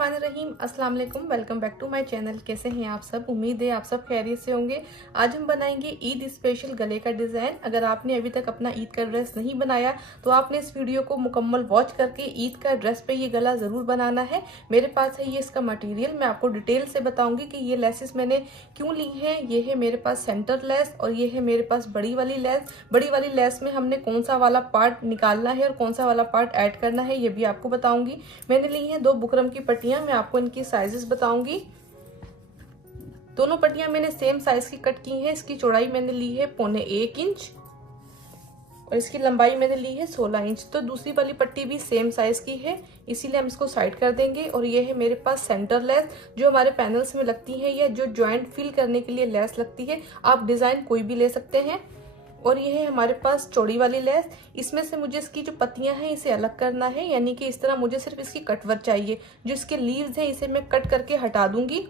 बिस्मिल्लाहिर्रहमानिर्रहीम। अस्सलाम वालेकुम। Welcome back to my channel. कैसे हैं आप सब? उम्मीद है आप सब खैरियत से होंगे। आज हम बनाएंगे ईद स्पेशल गले का डिज़ाइन। अगर आपने अभी तक अपना ईद का ड्रेस नहीं बनाया तो आपने इस वीडियो को मुकम्मल वॉच करके ईद का ड्रेस पे ये गला ज़रूर बनाना है। मेरे पास है ये इसका मटेरियल। मैं आपको डिटेल से बताऊंगी कि ये लेसेस मैंने क्यों ली हैं। ये है मेरे पास सेंटर लेस और ये है मेरे पास बड़ी वाली लेस। बड़ी वाली लेस में हमने कौन सा वाला पार्ट निकालना है और कौन सा वाला पार्ट ऐड करना है ये भी आपको बताऊंगी। मैंने ली है 2 बुकरम की पट्टियां। मैं आपको इनकी साइजेस बताऊंगी। दोनों पट्टियां मैंने सेम साइज की कट की हैं। इसकी चौड़ाई मैंने ली है 1.25 इंच और इसकी लंबाई मैंने ली है 16 इंच। तो दूसरी वाली पट्टी भी सेम साइज की है, इसीलिए हम इसको साइड कर देंगे। और ये है मेरे पास सेंटर लेस जो हमारे पैनल्स में लगती है या जो जॉइंट फिल करने के लिए लेस लगती है। आप डिजाइन कोई भी ले सकते हैं। और ये है हमारे पास चौड़ी वाली लेस। इसमें से मुझे इसकी जो पत्तियां हैं इसे अलग करना है, यानी कि इस तरह मुझे सिर्फ इसकी कटवर्क चाहिए। जो इसके लीव्स हैं इसे मैं कट करके हटा दूंगी।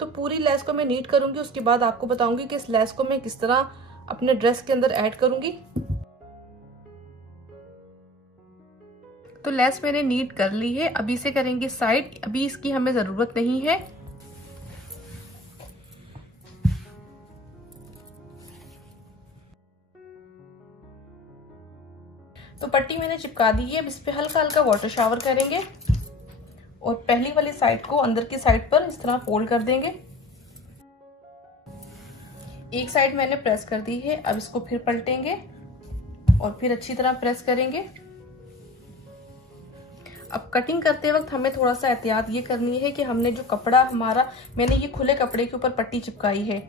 तो पूरी लेस को मैं नीट करूंगी, उसके बाद आपको बताऊंगी कि इस लेस को मैं किस तरह अपने ड्रेस के अंदर ऐड करूंगी। तो लेस मैंने नीट कर ली है। अभी इसे करेंगे साइड। अभी इसकी हमें जरूरत नहीं है। तो पट्टी मैंने चिपका दी है। अब इस पे हल्का हल्का वाटर शावर करेंगे और पहली वाली साइड को अंदर की साइड पर इस तरह फोल्ड कर देंगे। एक साइड मैंने प्रेस कर दी है। अब इसको फिर पलटेंगे और फिर अच्छी तरह प्रेस करेंगे। अब कटिंग करते वक्त हमें थोड़ा सा एहतियात ये करनी है कि हमने जो कपड़ा हमारा, मैंने ये खुले कपड़े के ऊपर पट्टी चिपकाई है,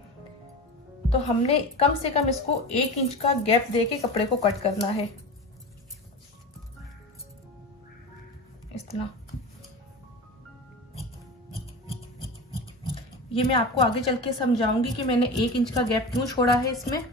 तो हमने कम से कम इसको 1 इंच का गैप देके कपड़े को कट करना है। इस तरह। ये मैं आपको आगे चल के समझाऊंगी कि मैंने 1 इंच का गैप क्यों छोड़ा है इसमें,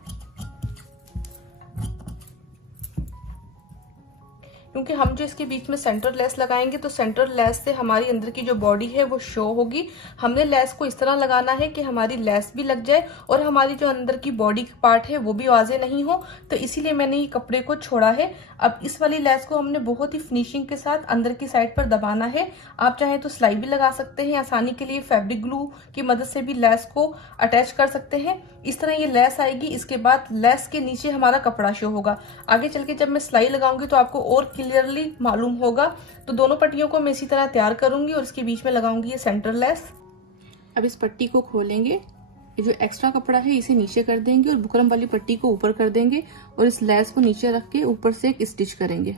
क्योंकि हम जो इसके बीच में सेंटर लेस लगाएंगे तो सेंटर लेस से हमारी अंदर की जो बॉडी है वो शो होगी। हमने लेस को इस तरह लगाना है कि हमारी लेस भी लग जाए और हमारी जो अंदर की बॉडी की पार्ट है वो भी वाजे नहीं हो। तो इसीलिए मैंने ये कपड़े को छोड़ा है। अब इस वाली लेस को हमने बहुत ही फिनिशिंग के साथ अंदर की साइड पर दबाना है। आप चाहें तो सिलाई भी लगा सकते हैं। आसानी के लिए फैब्रिक ग्लू की मदद से भी लेस को अटैच कर सकते हैं। इस तरह ये लेस आएगी। इसके बाद लेस के नीचे हमारा कपड़ा शो होगा। आगे चल के जब मैं सिलाई लगाऊंगी तो आपको और क्लियरली मालूम होगा। तो दोनों पट्टियों को मैं इसी तरह तैयार करूंगी और इसके बीच में लगाऊंगी ये सेंटर लेस। अब इस पट्टी को खोलेंगे। ये जो एक्स्ट्रा कपड़ा है इसे नीचे कर देंगे और बुकरम वाली पट्टी को ऊपर कर देंगे और इस लेस को नीचे रख के ऊपर से एक स्टिच करेंगे।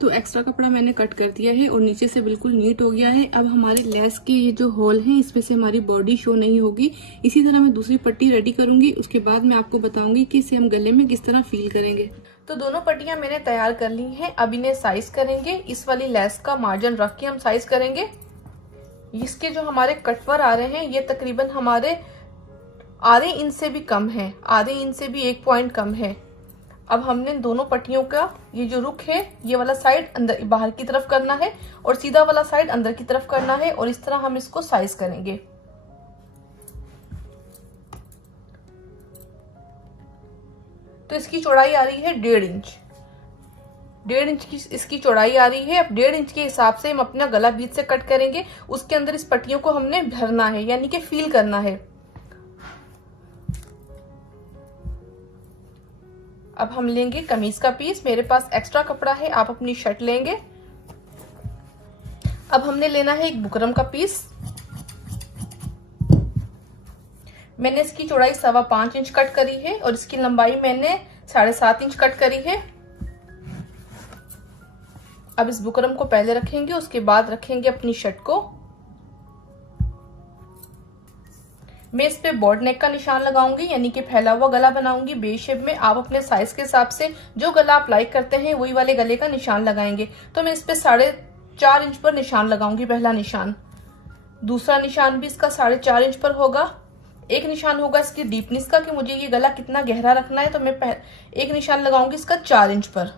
तो एक्स्ट्रा कपड़ा मैंने कट कर दिया है और नीचे से बिल्कुल नीट हो गया है। अब हमारे लेस के ये जो होल हैं इसमें से हमारी बॉडी शो नहीं होगी। इसी तरह मैं दूसरी पट्टी रेडी करूंगी। उसके बाद मैं आपको बताऊंगी कि इसे हम गले में किस तरह फील करेंगे। तो दोनों पट्टियां मैंने तैयार कर ली हैं। अब इन्हें साइज करेंगे। इस वाली लेस का मार्जिन रख के हम साइज करेंगे। इसके जो हमारे कटवर आ रहे हैं ये तकरीबन हमारे आधे इंच से भी कम है, आधे इंच से भी 1 पॉइंट कम है। अब हमने दोनों पट्टियों का ये जो रुख है ये वाला साइड अंदर बाहर की तरफ करना है और सीधा वाला साइड अंदर की तरफ करना है और इस तरह हम इसको साइज करेंगे। तो इसकी चौड़ाई आ रही है 1.5 इंच। 1.5 इंच की इसकी चौड़ाई आ रही है। अब 1.5 इंच के हिसाब से हम अपना गला बीच से कट करेंगे। उसके अंदर इस पट्टियों को हमने भरना है, यानी कि फील करना है। अब हम लेंगे कमीज का पीस। मेरे पास एक्स्ट्रा कपड़ा है, आप अपनी शर्ट लेंगे। अब हमने लेना है एक बुकरम का पीस। मैंने इसकी चौड़ाई 5.25 इंच कट करी है और इसकी लंबाई मैंने 7.5 इंच कट करी है। अब इस बुकरम को पहले रखेंगे, उसके बाद रखेंगे अपनी शर्ट को। मैं इस पे बॉर्ड नेक का निशान लगाऊंगी, यानी कि फैला हुआ गला बनाऊंगी बे शेप में। आप अपने साइज के हिसाब से जो गला आप लाइक करते हैं वही वाले गले का निशान लगाएंगे। तो मैं इस पे 4 इंच पर निशान लगाऊंगी। पहला निशान, दूसरा निशान भी इसका 4.5 इंच पर होगा। एक निशान होगा इसकी डीपनेस का कि मुझे ये गला कितना गहरा रखना है, तो मैं एक निशान लगाऊंगी इसका 4 इंच पर।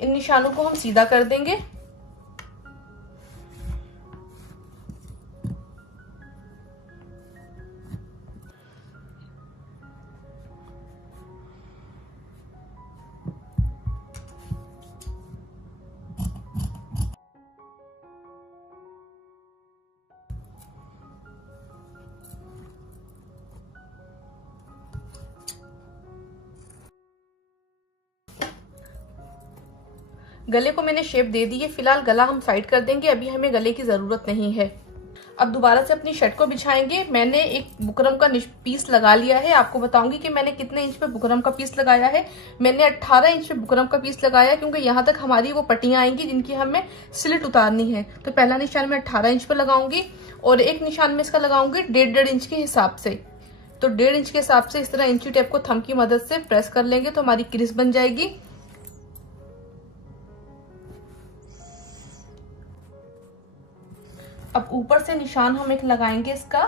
इन निशानों को हम सीधा कर देंगे। गले को मैंने शेप दे दी है। फिलहाल गला हम साइड कर देंगे, अभी हमें गले की जरूरत नहीं है। अब दोबारा से अपनी शर्ट को बिछाएंगे। मैंने एक बुकरम का पीस लगा लिया है। आपको बताऊंगी कि मैंने कितने इंच पे बुकरम का पीस लगाया है। मैंने 18 इंच पे बुकरम का पीस लगाया, क्योंकि यहाँ तक हमारी वो पट्टियां आएंगी जिनकी हमें स्लिट उतारनी है। तो पहला निशान मैं 18 इंच पे लगाऊंगी और एक निशान में इसका लगाऊंगी 1.5 इंच के हिसाब से। तो 1.5 इंच के हिसाब से इस तरह इंची टेप को थंब की मदद से प्रेस कर लेंगे तो हमारी क्रीज बन जाएगी। अब ऊपर से निशान हम एक लगाएंगे इसका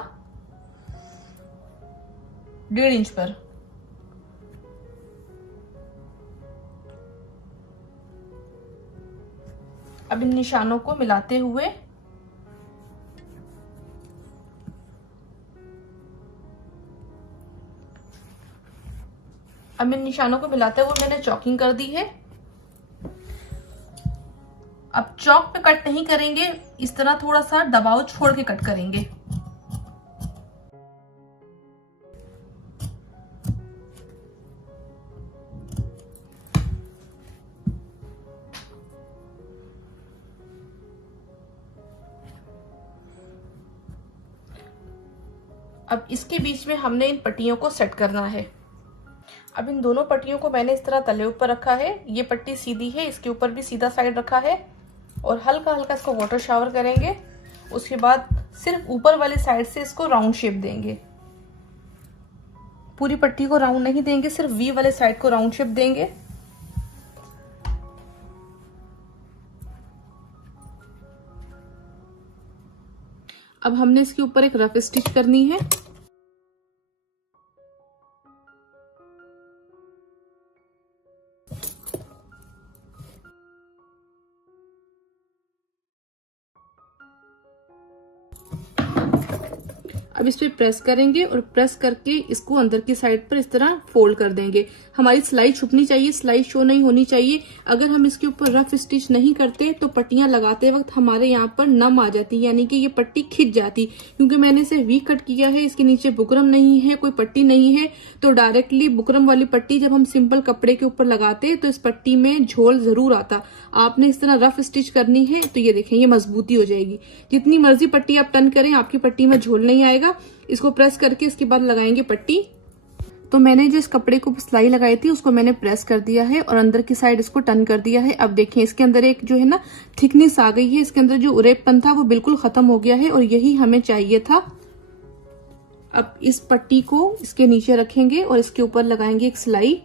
1.5 इंच पर। अब इन निशानों को मिलाते हुए मैंने चॉकिंग कर दी है। अब चौक पे कट नहीं करेंगे, इस तरह थोड़ा सा दबाव छोड़ के कट करेंगे। अब इसके बीच में हमने इन पट्टियों को सेट करना है। अब इन दोनों पट्टियों को मैंने इस तरह तले ऊपर रखा है। ये पट्टी सीधी है, इसके ऊपर भी सीधा साइड रखा है और हल्का हल्का इसको वाटर शावर करेंगे। उसके बाद सिर्फ ऊपर वाली साइड से इसको राउंड शेप देंगे। पूरी पट्टी को राउंड नहीं देंगे, सिर्फ वी वाले साइड को राउंड शेप देंगे। अब हमने इसके ऊपर एक रफ स्टिच करनी है। अब इस पे प्रेस करेंगे और प्रेस करके इसको अंदर की साइड पर इस तरह फोल्ड कर देंगे। हमारी सिलाई छुपनी चाहिए, सिलाई शो नहीं होनी चाहिए। अगर हम इसके ऊपर रफ स्टिच नहीं करते तो पट्टियां लगाते वक्त हमारे यहाँ पर नम आ जाती, यानी कि ये पट्टी खिंच जाती। क्योंकि मैंने इसे वी कट किया है, इसके नीचे बुकरम नहीं है, कोई पट्टी नहीं है, तो डायरेक्टली बुकरम वाली पट्टी जब हम सिंपल कपड़े के ऊपर लगाते तो इस पट्टी में झोल जरूर आता। आपने इस तरह रफ स्टिच करनी है तो ये देखें, ये मजबूती हो जाएगी। जितनी मर्जी पट्टी आप टर्न करें, आपकी पट्टी में झोल नहीं आएगा। इसको प्रेस करके इसके बाद लगाएंगे पट्टी। तो मैंने जिस कपड़े को सिलाई लगाई थी उसको मैंने प्रेस कर दिया है और अंदर की साइड इसको टर्न कर दिया है। अब देखें, इसके अंदर एक जो है ना थिकनेस आ गई है, इसके अंदर जो उरेपन था वो बिल्कुल खत्म हो गया है और यही हमें चाहिए था। अब इस पट्टी को इसके नीचे रखेंगे और इसके ऊपर लगाएंगे एक सिलाई।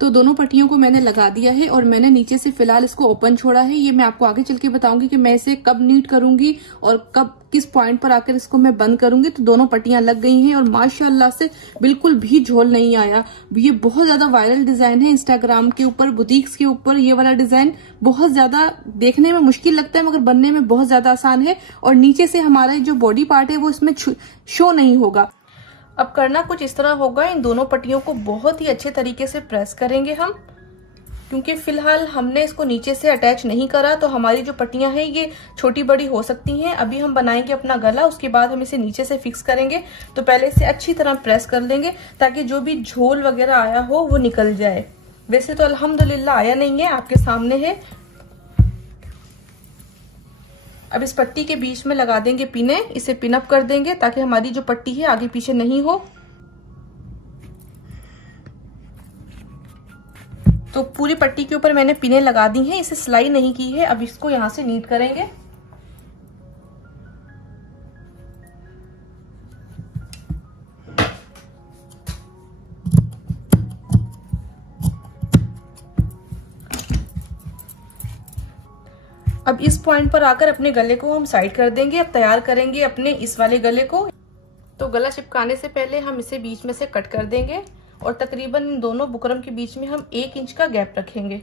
तो दोनों पट्टियों को मैंने लगा दिया है और मैंने नीचे से फिलहाल इसको ओपन छोड़ा है। ये मैं आपको आगे चल के बताऊंगी कि मैं इसे कब नीट करूंगी और कब किस पॉइंट पर आकर इसको मैं बंद करूंगी। तो दोनों पट्टियां लग गई हैं और माशाल्लाह से बिल्कुल भी झोल नहीं आया। ये बहुत ज्यादा वायरल डिजाइन है इंस्टाग्राम के ऊपर, बुटीक्स के ऊपर। ये वाला डिजाइन बहुत ज्यादा देखने में मुश्किल लगता है मगर बनने में बहुत ज्यादा आसान है और नीचे से हमारा जो बॉडी पार्ट है वो इसमें शो नहीं होगा। अब करना कुछ इस तरह होगा, इन दोनों पट्टियों को बहुत ही अच्छे तरीके से प्रेस करेंगे हम। क्योंकि फिलहाल हमने इसको नीचे से अटैच नहीं करा, तो हमारी जो पट्टियां हैं ये छोटी बड़ी हो सकती हैं। अभी हम बनाएंगे अपना गला, उसके बाद हम इसे नीचे से फिक्स करेंगे। तो पहले इसे अच्छी तरह प्रेस कर लेंगे ताकि जो भी झोल वगैरह आया हो वो निकल जाए। वैसे तो अल्हम्दुलिल्लाह आया नहीं है, आपके सामने है। अब इस पट्टी के बीच में लगा देंगे पिने, इसे पिन अप कर देंगे ताकि हमारी जो पट्टी है आगे पीछे नहीं हो। तो पूरी पट्टी के ऊपर मैंने पिने लगा दी हैं, इसे सिलाई नहीं की है। अब इसको यहां से नीट करेंगे। अब इस पॉइंट पर आकर अपने गले को हम साइड कर देंगे। अब तैयार करेंगे अपने इस वाले गले को। तो गला चिपकाने से पहले हम इसे बीच में से कट कर देंगे और तकरीबन इन दोनों बुकरम के बीच में हम 1 इंच का गैप रखेंगे।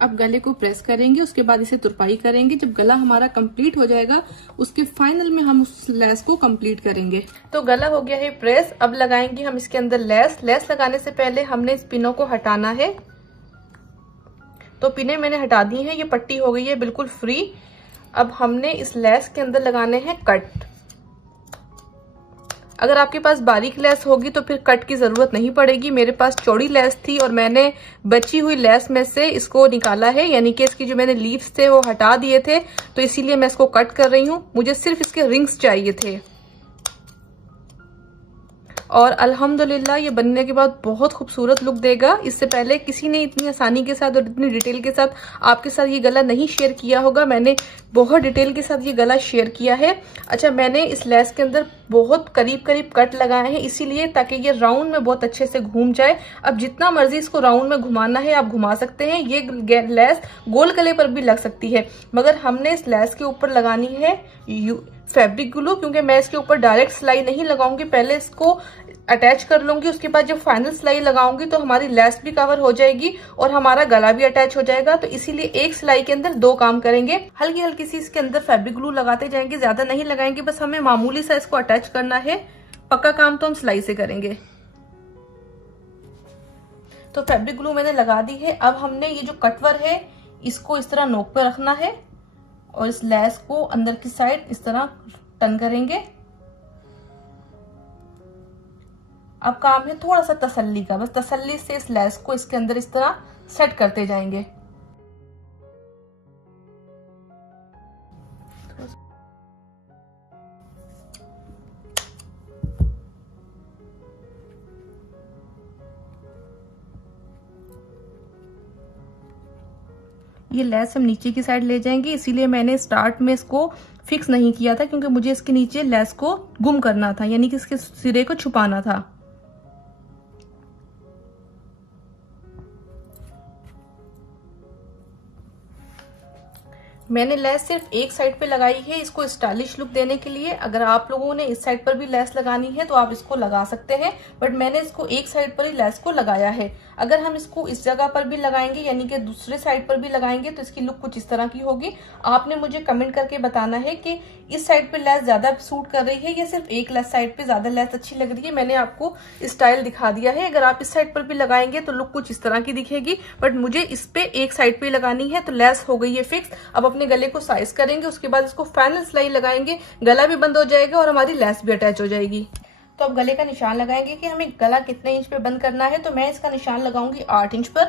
अब गले को प्रेस करेंगे, उसके बाद इसे तुरपाई करेंगे। जब गला हमारा कंप्लीट हो जाएगा उसके फाइनल में हम उस लेस को कंप्लीट करेंगे। तो गला हो गया है प्रेस। अब लगाएंगे हम इसके अंदर लेस। लेस लगाने से पहले हमने इस पिनों को हटाना है। तो पिने मैंने हटा दी हैं, ये पट्टी हो गई है बिल्कुल फ्री। अब हमने इस लेस के अंदर लगाने हैं कट। अगर आपके पास बारीक लेस होगी तो फिर कट की जरूरत नहीं पड़ेगी। मेरे पास चौड़ी लेस थी और मैंने बची हुई लेस में से इसको निकाला है, यानी कि इसकी जो मैंने लीव्स थे वो हटा दिए थे, तो इसीलिए मैं इसको कट कर रही हूँ। मुझे सिर्फ इसके रिंग्स चाहिए थे और अल्हम्दुलिल्लाह ये बनने के बाद बहुत खूबसूरत लुक देगा। इससे पहले किसी ने इतनी आसानी के साथ और इतनी डिटेल के साथ आपके साथ ये गला नहीं शेयर किया होगा। मैंने बहुत डिटेल के साथ ये गला शेयर किया है। अच्छा, मैंने इस लेस के अंदर बहुत करीब करीब कट लगाए हैं, इसीलिए ताकि ये राउंड में बहुत अच्छे से घूम जाए। अब जितना मर्जी इसको राउंड में घुमाना है आप घुमा सकते हैं। ये लेस गोल गले पर भी लग सकती है, मगर हमने इस लेस के ऊपर लगानी है फैब्रिक ग्लू, क्योंकि मैं इसके ऊपर डायरेक्ट सिलाई नहीं लगाऊंगी। पहले इसको अटैच कर लूंगी, उसके बाद जब फाइनल सिलाई लगाऊंगी तो हमारी लेस भी कवर हो जाएगी और हमारा गला भी अटैच हो जाएगा। तो इसीलिए एक सिलाई के अंदर 2 काम करेंगे। हल्की हल्की सी इसके अंदर फैब्रिक ग्लू लगाते जाएंगे, ज्यादा नहीं लगाएंगे, बस हमें मामूली सा इसको अटैच करना है। पक्का काम तो हम सिलाई से करेंगे। तो फैब्रिक ग्लू मैंने लगा दी है। अब हमने ये जो कटवर है इसको इस तरह नोक पे रखना है और इस लेस को अंदर की साइड इस तरह टर्न करेंगे। अब काम है थोड़ा सा तसल्ली का, बस तसल्ली से इस लेस को इसके अंदर इस तरह सेट करते जाएंगे। ये लेस हम नीचे की साइड ले जाएंगे, इसीलिए मैंने स्टार्ट में इसको फिक्स नहीं किया था, क्योंकि मुझे इसके नीचे लेस को गुम करना था, यानी कि इसके सिरे को छुपाना था। मैंने लेस सिर्फ एक साइड पे लगाई है इसको स्टाइलिश लुक देने के लिए। अगर आप लोगों ने इस साइड पर भी लेस लगानी है तो आप इसको लगा सकते हैं, बट मैंने इसको एक साइड पर ही लेस को लगाया है। अगर हम इसको इस जगह पर भी लगाएंगे यानी कि दूसरे साइड पर भी लगाएंगे तो इसकी लुक कुछ इस तरह की होगी। आपने मुझे कमेंट करके बताना है कि इस साइड पे लेस ज्यादा सूट कर रही है या सिर्फ एक लेस साइड पे ज्यादा लेस अच्छी लग रही है। मैंने आपको स्टाइल दिखा दिया है। अगर आप इस साइड पर भी लगाएंगे तो लुक कुछ इस तरह की दिखेगी, बट मुझे इस पे एक साइड पे लगानी है तो लेस हो गई है फिक्स। अब अपने गले को साइज करेंगे, उसके बाद इसको फाइनल सिलाई लगाएंगे, गला भी बंद हो जाएगा और हमारी लेस भी अटैच हो जाएगी। तो अब गले का निशान लगाएंगे कि हमें गला कितने इंच पे बंद करना है। तो मैं इसका निशान लगाऊंगी 8 इंच पर।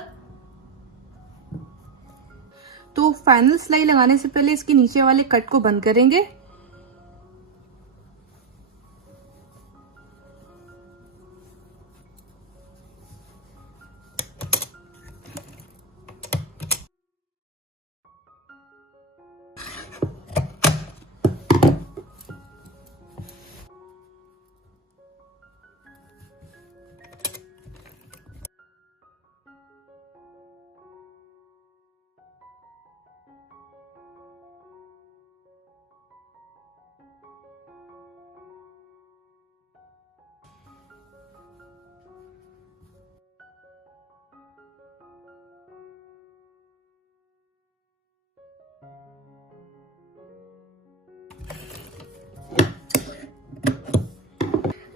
तो फाइनल सिलाई लगाने से पहले इसके नीचे वाले कट को बंद करेंगे।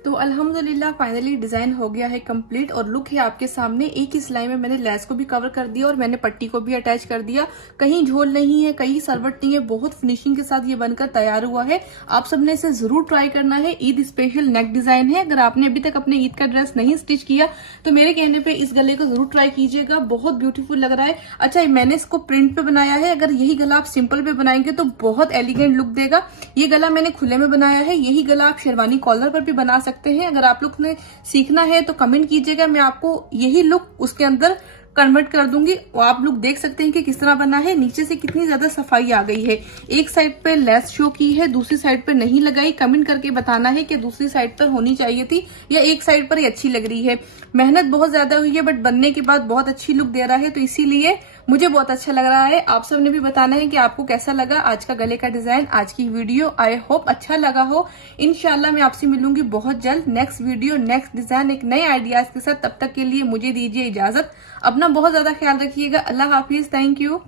तो अल्हम्दुलिल्लाह फाइनली डिजाइन हो गया है कंप्लीट और लुक है आपके सामने। एक ही सिलाई में मैंने लेस को भी कवर कर दिया और मैंने पट्टी को भी अटैच कर दिया। कहीं झोल नहीं है, कहीं सरवट नहीं है, बहुत फिनिशिंग के साथ ये बनकर तैयार हुआ है। आप सबने इसे जरूर ट्राई करना है। ईद स्पेशल नेक डिजाइन है। अगर आपने अभी तक अपने ईद का ड्रेस नहीं स्टिच किया तो मेरे कहने पे इस गले को जरूर ट्राई कीजिएगा, बहुत ब्यूटीफुल लग रहा है। अच्छा, मैंने इसको प्रिंट पे बनाया है। अगर यही गला आप सिंपल पे बनाएंगे तो बहुत एलिगेंट लुक देगा। ये गला मैंने खुले में बनाया है। यही गला आप शेरवानी कॉलर पर भी बना सकते हैं। अगर आप लोग ने सीखना है तो कमेंट कीजिएगा, मैं आपको यही लुक उसके अंदर कन्वर्ट कर दूंगी। आप लोग देख सकते हैं कि किस तरह बना है। नीचे से कितनी ज्यादा सफाई आ गई है। एक साइड पे लेस शो की है, दूसरी साइड पे नहीं लगाई। कमेंट करके बताना है कि दूसरी साइड पर होनी चाहिए थी या एक साइड पर ही अच्छी लग रही है। मेहनत बहुत ज्यादा हुई है बट बनने के बाद बहुत अच्छी लुक दे रहा है, तो इसीलिए मुझे बहुत अच्छा लग रहा है। आप सबने भी बताना है कि आपको कैसा लगा आज का गले का डिजाइन, आज की वीडियो। आई होप अच्छा लगा हो। इंशाल्लाह मैं आपसे मिलूंगी बहुत जल्द नेक्स्ट वीडियो, नेक्स्ट डिजाइन, एक नए आइडियाज के साथ। तब तक के लिए मुझे दीजिए इजाजत। अपना बहुत ज्यादा ख्याल रखिएगा। अल्लाह हाफिज। Thank you.